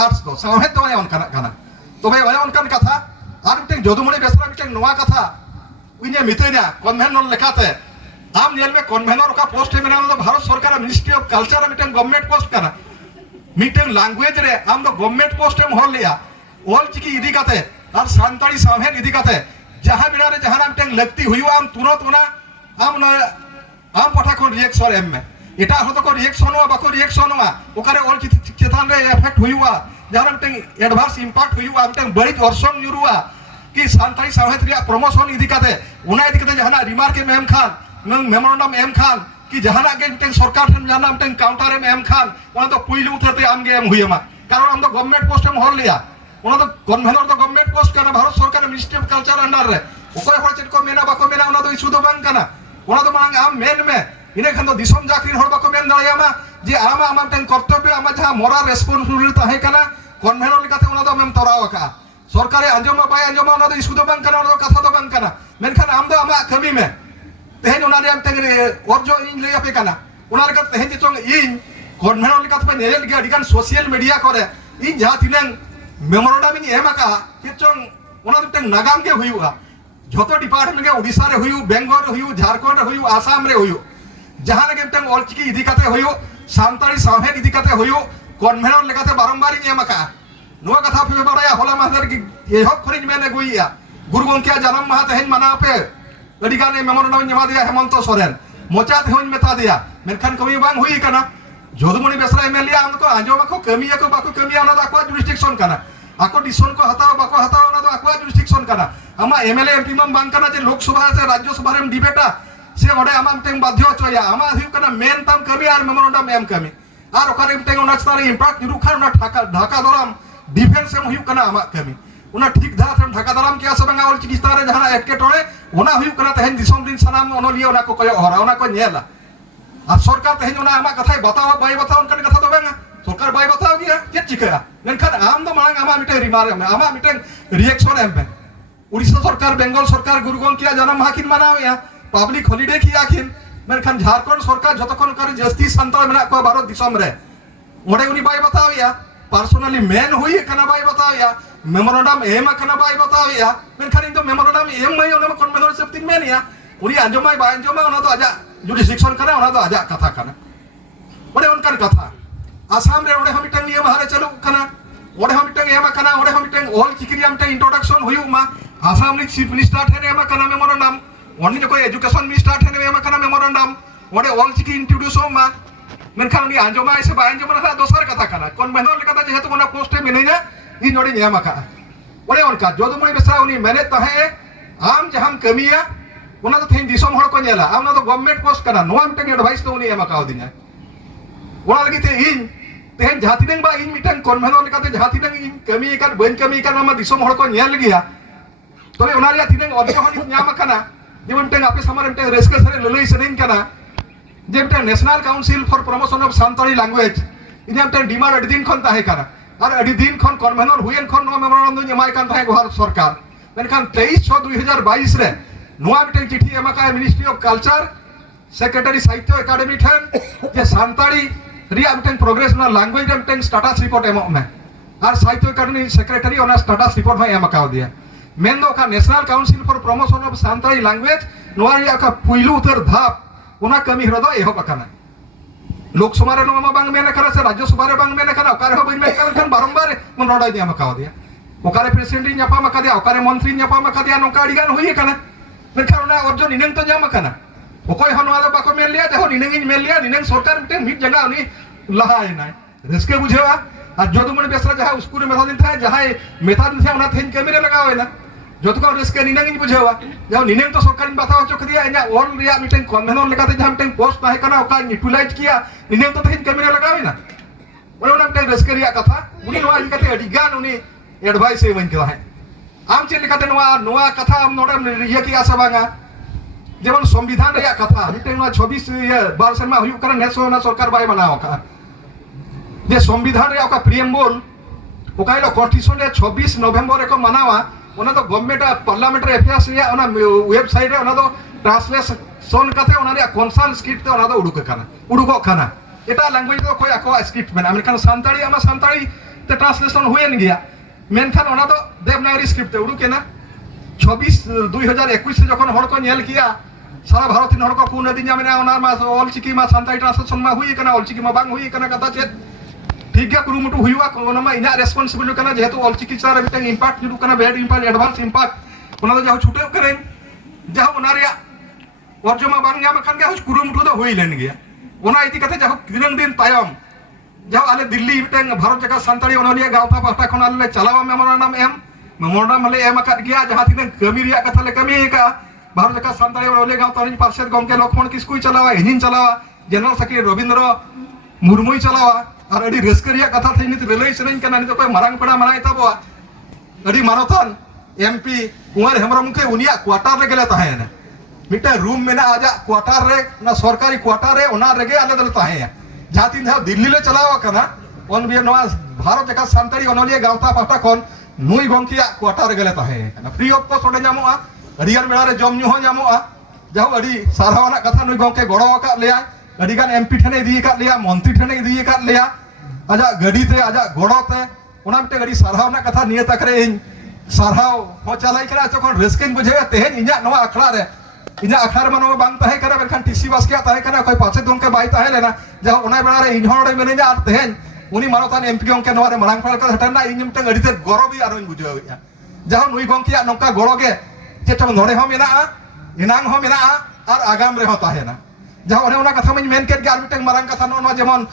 आर्ट्स दो साहेत दो उनकाना खाना तो भाई ओने उनकान कथा आर मिटन जदुमणि बेसरा मिटन नोआ कथा उइने मितेना कन्वेनर लेखाते आम नेल में कन्वेनर का पोस्ट है मेना भारत सरकार ministry of culture mitten government post कना मिटन लैंग्वेज रे आम दो गवर्नमेंट पोस्ट हम हल लिया ऑल चिकी इदी काते और सांताली साहेत इदी काते जहां बिना रे जहां मिटन लगती हुई आम तुरंत ओना आम पठा को रिएक्शन एम में एटा हतो को रिएक्शन वा बाको रिएक्शन वा ओकारे ऑल चेतान रे इफेक्ट हुईवा जहां मिटन एडवांस इंपैक्ट हुईवा मिटन बड़ी वर्षम न्यूरुवा कि सांताली साहेत रिया प्रमोशन इदी काते ओना इदी काते जहां रिमार्क में एम खान नंग मेमोरेंडम एम खान कि जहां गे मिटन सरकार ठन जाना मिटन काउंटर में एम खान ओना तो पुइलु उतरते आम गे एम हुईमा कारण हम तो गवर्नमेंट पोस्ट हम हल लिया ओना तो कन्वेनर तो गवर्नमेंट पोस्ट करना भारत सरकार मिनिस्ट्री ऑफ कल्चर अंडर रे ओकोय हर चेट को मेना बाको मेना ओना तो इशू तो बांग कना ओना तो मांग आम मेन में इने खान तो दिसम जाकरी हर बाको मेन दळयामा जे आमा आमा मिटन कर्तव्य आमा जहां मोरल रेस्पोंसिबिलिटी ताहे कना कन्वेनर लेकाते ओना दो मेम तोराव का सरकारे आंजमा बाय आंजमा ओना दो इस्यू दो बांग कना ओना दो कथा दो बांग कना मेनखान आम दो आमा कमी में तेहेन ओना रे आमटें अर्जो इन लई आपे कना ओना लेका तेहेन चोंग इन कन्वेनर लेकाते पे नेल गे अडिगान सोशल मीडिया करे इन जहां तिनंग मेमोरेंडम इन एम का चोंग ओना दो तें नागाम के हुयुआ झोतो डिपार्टमेंट के ओडिशा रे हुयु बेंगल रे हुयु झारखंड रे हुयु आसाम रे हुयु जहां लगे तें ऑलचिकी इदी काते हुयु सानताड़ी साहेब इदी काते हुयु कन्वेनर लेकाते बारंबार इन एम का नुआ कथा पे बड़ाया होला मादर की एहब खरिज मेने गुइया गुरु गंकिया जन्म माह तेहेन मना पे अडिगाने मेमोरेंडम जमा दिया हेमंत सोरेन मोचा तेहन मेता दिया मेनखान कमी बांग हुई कना जोधमणि बेसरा एमएलए आम को आंजमा को कमिया को बाको कमिया ओना आको जुरिस्डिक्शन कना आको डिसीजन को हताओ बाको हताओ ओना आको जुरिस्डिक्शन कना आमा एमएलए एमपी मम बांग कना जे लोकसभा से राज्यसभा रे डिबेटा से ओडे आमा तें बाध्य चोया आमा हुई कना मेन ताम कमी आर मेमोरेंडम एम कमी आर ओकारे तें ओना स्तारे इम्पैक्ट जुरु खान ओना ढाका दराम डिफेंस एम हुई कना आमा कमी ओना ठीक धारा तें ढाका दराम के आसे बांगा ऑलचिकी स्तारे जहां एके टोरे ओना हुई कना तेहेन दिसम दिन सनाम ओनलिया ओना को कयो हरा ओना को नेला आ सरकार तेहेन ओना आमा कथाय बतावा बाय बतावा उनका कथा दो बांगा सरकार बाय बतावा गया चेत चिका मेनखान आम दो मांग आमा मिटे रिमार में आमा मिटे रिएक्शन एम पे उड़ीसा सरकार बेंगल सरकार गुरु गंकिया जन्म माहकिन मनावया पब्लिक हॉलिडे किया खिन मेनखान झारखंड सरकार जतखन कर जस्ती संताल मेना को भारत दिसम रे ओडे उनी बाय बतावया पर्सनली मेन हुई कना बाय बतावया मेमोरेंडम एम कना बाय बतावया मेनखान इन दो मेमोरेंडम एम मई ओना कन्वेनर सेफ्टी मेनिया उनी आंजमाय बाय आंजमा ओना दो आजा जुरिस्डिक्शन कना ओना दो आजा कथा कना ओडे उनकान कथा आसाम रे ओडे हमिटंग नियम हारे चालू कना ओडे हमिटंग एम कना ओडे हमिटंग ऑल चिकिरी आमटे इंट्रोडक्शन हुई मा आसाम नि चीफ मिनिस्टर ठेने एम कना मेमोरेंडम ओनी जो कोई एजुकेशन मिनिस्टर ठेने एम कना मेमोरेंडम ओडे ऑल चिकी इंट्रोड्यूस हो मा मेनखान उनी आंजमा से बाय आंजमा ना दोसर कथा कना कन्वेनर लेकाता जेहेतु ओना पोस्ट मिनेजा इन ओडे नेम का ओडे उनका जोदमय बेसरा उनी मेने तहे आम जहां कमिया ओना तो थेन दिसम हड़ को नेला आम ना तो गवर्नमेंट पोस्ट कना नोआ मिटन एडवाइस तो उनी एम का दिना ओना लगी ते इन तेहन जहां तिनंग बा इन मिटन कन्वेनर लेकाते जहां तिनंग इन कमी कर बन कमी कर मा दिसम हड़ को नेल गया तबे ओना रे तिनंग ऑडियो हन न्याम कना जेमन तें आपे समारे तें रेस्के सरे ललई सरेन कना जे तें national council for promotion of Santali language इना तें डिमांड अडी दिन खन ताहे कना और अडी दिन खन कन्वेनर हुएन खन नो मेमोरेंडम जमाय कान ताहे गोहार सरकार मेनखान 23/6/2022 रे नोआ मिटन चिठी एमा का मिनिस्ट्री ऑफ कल्चर सेक्रेटरी साहित्य एकेडमी ठन जे सांताली रिया मिटन प्रोग्रेस ना लैंग्वेज रे मिटन स्टेटस रिपोर्ट एमो में और साहित्य एकेडमी सेक्रेटरी ओना स्टेटस रिपोर्ट में एमा का दिया मेन दो का national council for promotion of Santali language नोआ रिया का पुइलु उतर धाप ओना कमी हरदो एहो बकाना लोकसभा रे नोमा बांग मेने करा से राज्यसभा रे बांग मेने करा ओकारे हो बइन में खान बारंबार मन रोडाय दिया मका दिया ओकारे प्रेसिडेंट न्यापा मका दिया ओकारे मंत्री न्यापा मका दिया नोका अडिगान हुई कना मेनखान ओना अर्जुन निनंग तो जाम कना ओकोय हनवा दो बाको मेल लिया देखो निनंग मेल लिया निनंग सरकार मिटे मिट जगह उनी लहाय नाय रिस्के बुझेवा और जोदुमणि बेसरा जहां स्कूल में मेथा दिन था जहां मेथा दिन था ओना थेन कैमरे लगावे ना जोतो को रिस्के निनंग बुझेवा जहां निनंग तो सरकार बतावा चोक दिया इना ऑल रिया मिटन कन्वेनर लेकाते जहां मिटन पोस्ट नाहे कना ओका यूटिलाइज किया निनंग तो थेन कैमरे लगावे ना ओना मिटन रिस्के रिया कथा उनी नोआ इकाते अडिगान उनी एडवाइस एवन के है आम चेक लेकाते नोआ कथा आम नोडे रिया की आसा बांगा जेमन संविधान रिया कथा मिटन 26 12 सरमा हुयु करा नेशनल सरकार बाय मनाओ का जे संविधान रे ओका प्रियम्बल ओकाइलो कॉन्स्टिट्यूशन रे 26 नवंबर को मनावा ओना तो गवर्नमेंट पार्लियामेंट रे अफेयर्स रे ओना वेबसाइट रे ओना तो ट्रांसलेशन कते ओना रे कॉन्सन स्क्रिप्ट ते ओना तो उडुको खाना एटा लैंग्वेज तो कोई आको स्क्रिप्ट में अमेरिकन सांताली आमा सांताली ते ट्रांसलेशन हुएन गया मेनखान ओना तो देवनागरी स्क्रिप्ट ते उडुके ना 26/2021 से जखन हड़ को नेल किया सारा भारत इन हड़ को पुन दिन जामिना ओना मा ऑल चिकी मा सांताली ट्रांसलेशन मा हुई कना ऑल चिकी मा बांग हुई कना कथा चेत ठीक गया कुरुमुटु हुआ कोना मा इना रेस्पोंसिबिलिटी कना जेहेतु ऑल चिकी सारा मिटन इंपैक्ट जुडु कना बेड इंपैक्ट एडवांस इंपैक्ट ओना तो जाहो छुटे करें जाहो ओना रिया वर्जमा बांग जाम खान गया कुरुमुटु तो हुई लेन गया ओना इति कथे जाहो दिनन दिन तायम जाहो आले दिल्ली मिटन भारत जगह सांताली ओनलिया गावता पास्ता खन आले चलावा मेमोरेंडम हले एम अकाद गया जहां तिन कमी रिया कथा ले कमी का भारत जगह सांताली ओनलिया गावता नि पार्षद गमके लक्ष्मण किस्कुई चलावा हिन चलावा जनरल सेक्रेटरी रविंद्र मुर्मुई चलावा और अड़ी रस्करिया कथा थी नित रिलेई सरेन कना नित कोई मारांग पड़ा मनाय तबवा अड़ी मानोथन एमपी कुंवर हेमरम के उनिया क्वार्टर रे गेले ताहेन मिटे रूम में ना आजा क्वार्टर रे ना सरकारी क्वार्टर रे ओना रेगे आले दल ताहे जहां तीन दिल्ली ले चलावा कना on bi noa bharat jaka santari onolia gauta pahta kon nui gongkia quarter gele tahe free of cost ode nyamoa adigan bela re jom nyu ho nyamoa jau adi sarhawana katha nui gongke goro akat leya adigan MP thane idi akat leya montri thane idi akat leya aja gadi te aja goro te ona mite gadi sarhawana katha niya takre in sarhaw ho chalai kara jokon risking bujhe tehen inya noa akhra re इन्हें अखार मनो बांग ताहे करा बेरखान TC बस क्या ताहे करा कोई पाछे दोंके बाई ताहे लेना जहां उन्हें बना रे इन्होंने मेने जा आते हैं उन्हीं मानवतान एमपी गोंके नवारे मरांग फल का हटना इन मिटंग अडिते गौरव भी आरो बुझो या जहां नुई गोंके नौका गौरव के चेटम नोड़े हो मेना इनांग हो मेना और आगाम रे होता है ना जहां उन्हें उना कथा में मेन के आर मिटंग मरांग कथा नो जेमन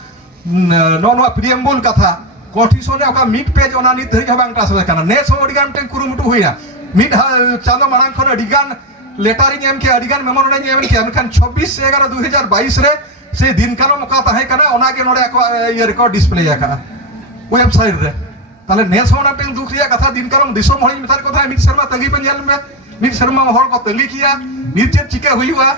नो प्रियम्बुल कथा कोटिसोने ओका मिड पेज ओना नि धरि हबांग टासले कना नेस हो अडिगान टें कुरुमुटु हुइया मिड चांदो मरांग खन अडिगान लेटारिंग एम के अडिगान मेमोरेंडम एम के अनखान 26/11/2022 रे से दिन कालो मका ताहे कना ओना के नोडे को ये रिकॉर्ड डिस्प्ले याका वेबसाइट रे ताले नेस होना टें दुख रिया कथा दिन कालो दिसोम होई मितार कथा मिद शर्मा तंगी पे नेल में मिद शर्मा होर को तंगी किया नित चेत चिके हुईवा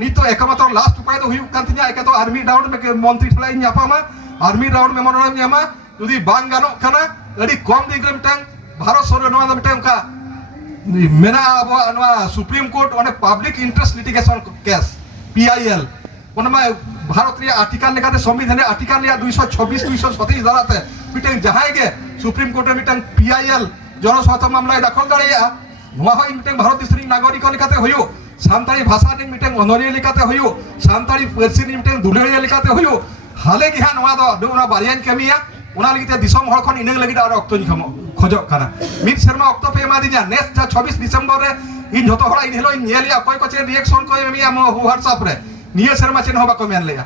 नि तो एकमात्र लास्ट उपाय तो हुई कांतिया एक तो आर्मी डाउन में मंत्री fly न्यापामा army down memorandum Nyama जुदी बांग गानो कना अडी कम दिग्रम टें भारत सरकार नवा मिटें का मेना अब सुप्रीम कोर्ट ओने public interest litigation case PIL ओनमा भारत रे आर्टिकल लेकाते संविधान आर्टिकल लिया 226 227 धाराते मिटें जहाय के सुप्रीम कोर्ट मिटें PIL जनस्वार्थ मामला दाखल दाड़िया नवा होय मिटें भारत देशनि नागरिक लेकाते होयो सानताली भाषा नि मिटें अनरिया लेकाते होयो सानताली पारसी नि मिटें दुलरिया लेकाते होयो हाले गिहा नवा दो ओना बारियान कमिया ओना लगिते दिसम हर खन इनग लगिद आरो अक्तो खमो खोजो कना मिद शर्मा अक्तो पे मा दिया नेक्स्ट 26 डिसेंबर रे इन जतो हड़ा इन हेलो इन नेलिया कोई को चे रिएक्शन को एमिया मो व्हाट्सएप रे निया शर्मा चेन होबा को मेन लेया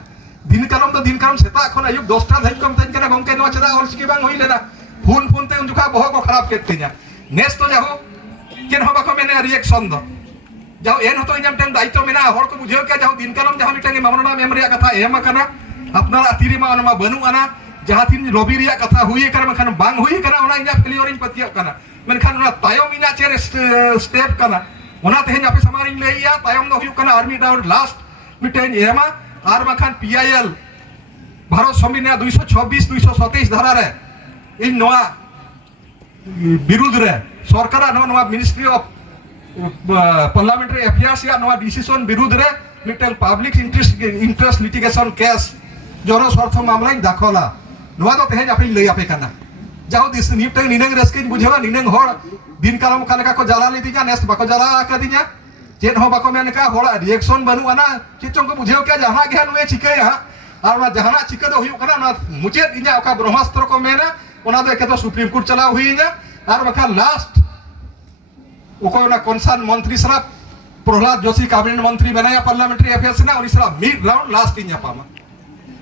दिन कालम तो दिन कालम सेता खन आयुब 10टा धज कम तन कना गमके नो चदा ऑल सिकी बांग होई लेना फोन ते उन जुका बहो को खराब केतिया नेक्स्ट तो जाहो केन होबा को मेने रिएक्शन दो जाओ एन हतो इनम टेन दायित्व मेना हर को बुझेव के जाओ दिन कालम जहां मिटेंगे मामला मेमोरी कथा एम कना अपना अतिरी मा मा बनु आना जहां तीन लॉबी रिया कथा हुई कर मनखान बांग हुई कना ओना इना क्लियरिंग पतिया कना मनखान ओना तायम इना चेर स्टेप कना ओना तेहन आपे समारिंग लेया तायम नो हुई कना आर्मी डाउन लास्ट मिटेन एमा आर मनखान PIL भारत संविधान 226 227 धारा रे इन नोआ विरुद्ध रे सरकार नोआ मिनिस्ट्री ऑफ पार्लियामेंट्री अफेयर्स या नोआ डिसीजन विरुद्ध रे मिटेन पब्लिक इंटरेस्ट लिटिगेशन केस जनस्वार्थ मामला दाखला नोआ तो तेहन आपे लई आपे कना जाओ दिस निपटे निनंग रस्किन बुझेवा निनंग होड़ दिन कालम कालका को जाला लेदिया नेस्ट बाको जाला आकदिया चेत हो बाको मेनका होड़ रिएक्शन बनु आना चिचों को बुझेव के जहां गया नुए चिके हा और ना जहां चिके दो हुई कना ना मुचेत इना ओका ब्रह्मास्त्र को मेना ओना दो के तो सुप्रीम कोर्ट चला हुई इना और बका लास्ट ओको ना कंसर्न मंत्री सरा प्रहलाद जोशी कैबिनेट मंत्री बनाया पार्लियामेंट्री अफेयर्स ना उनी सरा मिड राउंड लास्ट इना पामा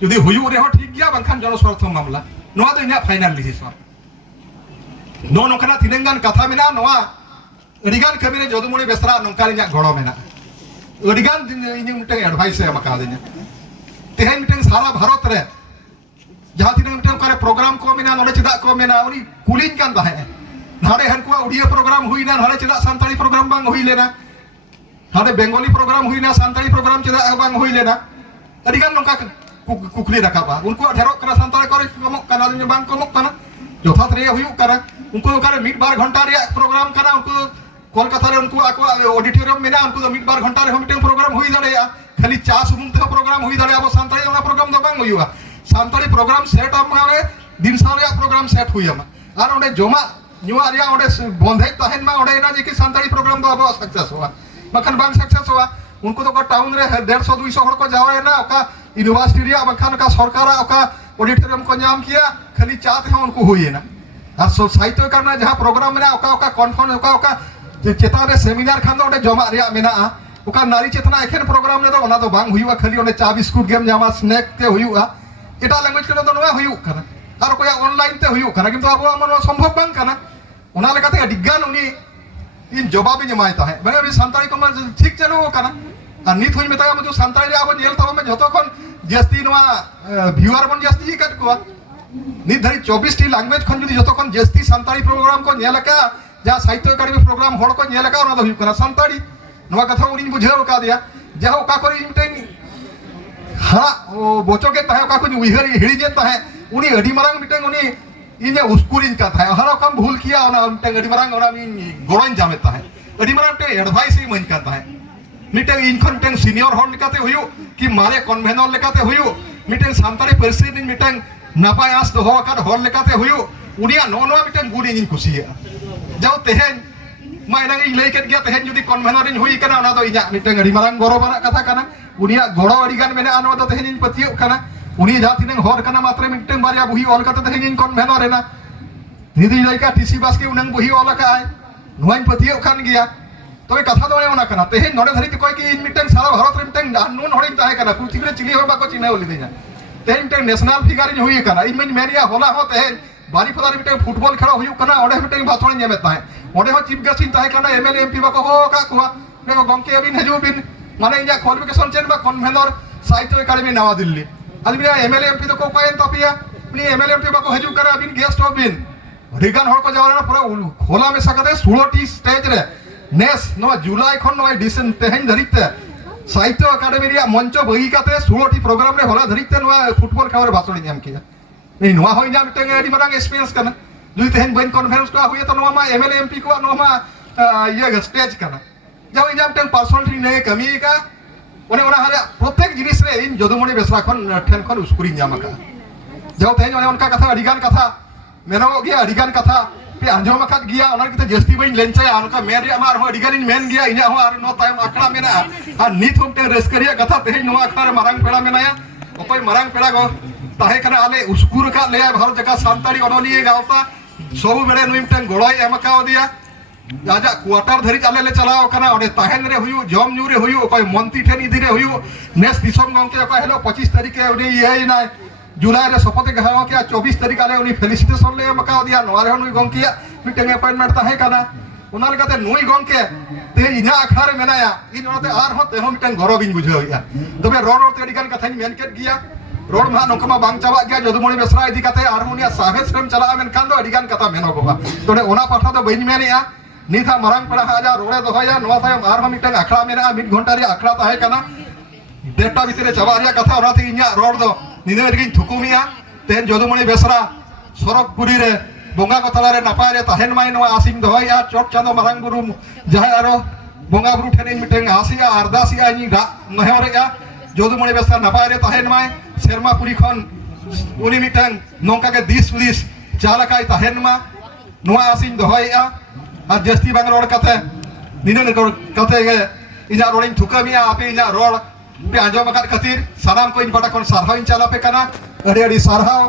जुदी हुयु रे हो ठीक गया बंखान जनस्वार्थ मामला नोआ दो इना फाइनल डिसीजन नो नोकना तिनंगान कथा मेना नोआ अडिगान कमिरे जदुमणि बेसरा नोंका इना गड़ो मेना अडिगान इन मिटे एडवाइस है मका दिना तेहन मिटे सारा भारत रे जहां तिन मिटे करे प्रोग्राम को मेना नोडे चिदा को मेना उनी कुलिन कान ताहे नाडे हनकुआ उड़िया प्रोग्राम हुईना नाडे चिदा सांताली प्रोग्राम बांग हुई लेना Nade Bengali programme हुईना Santali programme चिदा बांग हुई लेना अडिगान नोंका कुकली रखाबा उनको ढेरो करा सांताली करे कमक कना बांग कमक कना यथार्थ रे हुई करा उनको करे मिड बार घंटा रे प्रोग्राम कना उनको कोलकाता रे उनको आको ऑडिटोरियम मेना उनको तो मिड बार घंटा रे मिटिंग प्रोग्राम हुई दाड़ेया खाली चा सुमुंग ते प्रोग्राम हुई दाड़े अब सांताली ओना प्रोग्राम दो बांग हुईवा सांताली प्रोग्राम सेट अप मारे दिन सारे प्रोग्राम सेट हुई हम आर ओंडे जोमा न्यूआ रे ओंडे बंधे तहन मा ओंडे ना जे कि सांताली प्रोग्राम दो अब सक्सेस हुआ मखन बांग सक्सेस हुआ उनको तो टाउन रे 150 200 हड़ को जावे ना ओका यूनिवर्सिटी रे बखन का सरकार ओका ऑडिटोरियम को नाम किया खाली चाहते हैं उनको हुई ना और साहित्य करना जहां प्रोग्राम में ओका ओका कॉन्फ्रेंस ओका ओका चेता रे सेमिनार खान ओडे जमा रिया मेना ओका नारी चेतना एखन प्रोग्राम ने तो ओना तो बांग हुईवा खाली ओने चा बिस्कुट गेम जामा स्नैक ते हुईवा एटा लैंग्वेज के तो नवा हुई कना और कोई ऑनलाइन ते हुई कना किंतु अब मन संभव बांग कना ओना लेकाते अडिगान उनी इन जवाब जमायता है माने अभी सांताली को मन ठीक चलो कना और नित हुई मेता जो सांताली अब नेल तब में जतो खन जस्ती नवा व्यूअर बन जस्ती कट को नित धरी 24 टी लैंग्वेज खन जदी जतो खन जस्ती सांताली प्रोग्राम को नेलका जा साहित्य अकादमी प्रोग्राम होड़ को नेलका ओना दो हुई कना सांताली नवा कथा उनी बुझेव का दिया जहां ओका करी मिटेन हा बोचो के तहे ओका को उइहर हिड़ी जे तहे उनी अड़ी मरांग मिटंग उनी इन्हें उस्कुरिन का था हर कम भूल किया और मिटंग अड़ी मरांग और गोड़न जामेता है अड़ी मरांग मिटंग एडवाइस ही मन करता है मिटंग इनखन मिटंग सीनियर हॉल लेकाते हुयो कि मारे कन्वेनर लेकाते हुयो मिटंग सानताड़ी परिस्थिति मिटंग नापाय आस दोहो आकाद हॉल लेकाते हुयो उनिया नोनवा मिटंग गुडी इन खुशिया जाओ तेहेन मा इनांग इ लई केट गया तेहेन जुदी कन्वेनर इन हुई कना ओना दो इना मिटंग अड़ी मरांग गौरव आना कथा कना उनिया गौरव अड़ी गान मेने आनो दो तेहेन इन पतियो कना उनी जहाँ तिनंग हॉर कना मात्रे मिटंग बारिया बुही ऑल कते तेहेन इन कन्वेनर एना निधि लइका टीसी बास के उनंग बुही ऑल का आय नुआइन पतियो खान गया तो कथा दो ओना कना तेहेन नोडे धरी कोई कि इन मिटंग सारा भारत रे मिटंग अननोन हॉडिन ताहे कना पृथ्वी रे चिली हो बाको चिन्ह ओली देना तेहेन मिटंग नेशनल फिगर इन हुई कना इन मन मेरिया होला हो तेहेन बारीपदार मिटंग फुटबॉल खेला हुई कना ओडे मिटंग भाषण नेमे ताहे ओडे हो चीफ गेस्ट इन ताहे कना एमएलए एमपी बाको हो का कुआ देखो गंके अबिन हजू बिन माने इया क्वालिफिकेशन चेन बा कन्वेनर साहित्य एकेडमी नवा दिल्ली आदमी एमएलए एमपी तो को पायन तपिया उनी एमएलए एमपी बाको हजू करा अबिन गेस्ट हो बिन रिगान हर को जावना पूरा खोला में सकते 16 स्टेज रे नेस नो जुलाई खन नो डिसेंबर तेहेन धरिते साहित्य एकेडमी रे मंच बगी काते 16 प्रोग्राम रे होला धरिते नो फुटबॉल खेला भाषण ᱧᱟᱢ किया ए नो होय ᱧᱟᱢ मिटंग एडी मारांग एक्सपीरियंस कना जुदी तेहेन बइन कॉन्फ्रेंस को हुई तो नो मा एमएलए एमपी को नो मा ये स्टेज कना जाओ ᱧᱟᱢ मिटंग पर्सनालिटी ने कमी का ओने ओना हारे प्रत्येक जिनिस रे इन जदुमणि बेसरा खन ठेन खन उसकुरी ᱧᱟᱢ का जाओ तेहेन ओने उनका कथा अडिगान कथा मेनो गया अडिगान कथा पे आंजोम अकाद गया ओना किते जस्ती बइन लेंचाया उनका मेरिया मार हो अडिगान इन मेन गया इना हो आर नो तायम आकड़ा मेना आ नित हमते रेस्करिया कथा तेहेन नो आखर मारांग पेड़ा मेनाया ओपय मारांग पेड़ा गो ताहे कना आले उसकुर का ले भारत जका सानताड़ी अनोलिए गावता सब बेड़े नुई मिटंग गोड़ाय एमकाव दिया राजा क्वार्टर धरी आले ले चलाव कना ओडे ताहेन रे हुयु जम न्यू रे हुयु ओकय मंत्री ठेन इदि रे हुयु नेस दिसम गंके ओकय हेलो 25 तारीख के उनी ये ना जुलाई रे शपथ गहाव के 24 तारीख आले उनी फेलिसिटेशन ले एमकाव दिया नोरे नुई गंकिया मिटंग अपॉइंटमेंट ताहे कना उनाल कते नुई गंके ते इना अखड़ा रे मेनाया इन ओते आर हो ते हो मिटंग गौरव इन बुझावया तबे रोड रोड ते अडिगान कथानी मेन केट गिया रोड मा नोकमा बांग चाबा गया जदुमणि बेसरा इदि कते आर होनिया साहेब फ्रेम चला मेन खान दो अडिगान कथा मेनो गोबा तोडे ओना पाठा दो बइन मेनिया निथा मरांग पड़ा हाजा रोड़े दोहया नवा तायम आर हम मिटंग अखड़ा मेना मिड घंटा रे अखड़ा ताहे कना डेटा भितरे चाबा रिया कथा ओनाते इन्या रोड दो निने रेगिन थुकुमिया तेन जदुमणि बेसरा सरकपुरी रे बोंगा कथला रे नापाय रे ताहेन माय नवा आसिम दोहया चोट चांदो मरांग गुरु जहाय आरो बोंगा बुरु ठेन मिटंग आसिया अरदासिया इन नहरेया जदुमणि बेसरा नापाय रे ताहेन माय सेरमापुरी खन उनी मिटंग नोंका के दिस पुलिस चालकाय ताहेन मा नवा आसिम दोहया और जस्ती बांग रोड कथे निने कथे गे इना रोडिन थुकामिया आपे इना रोड पे आंजोम अकाद खातिर सानाम को इन पाटा कोन सारहाव इन चाला पे कना अड़ी अड़ी सारहाव